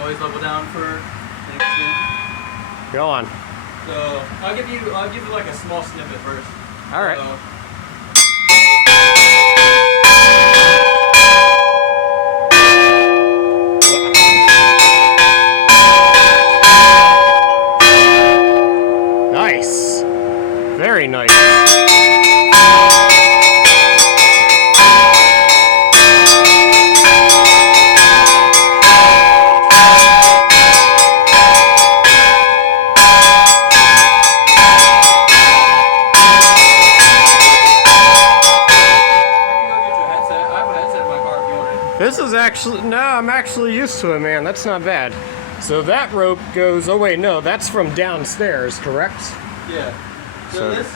noise level down for an extent. Go on. So I'll give you like a small snippet first. All right. So, Nice. Very nice. This is actually, no, I'm actually used to it, man. That's not bad. So that rope goes, oh wait, no, that's from downstairs, correct? yeah. So this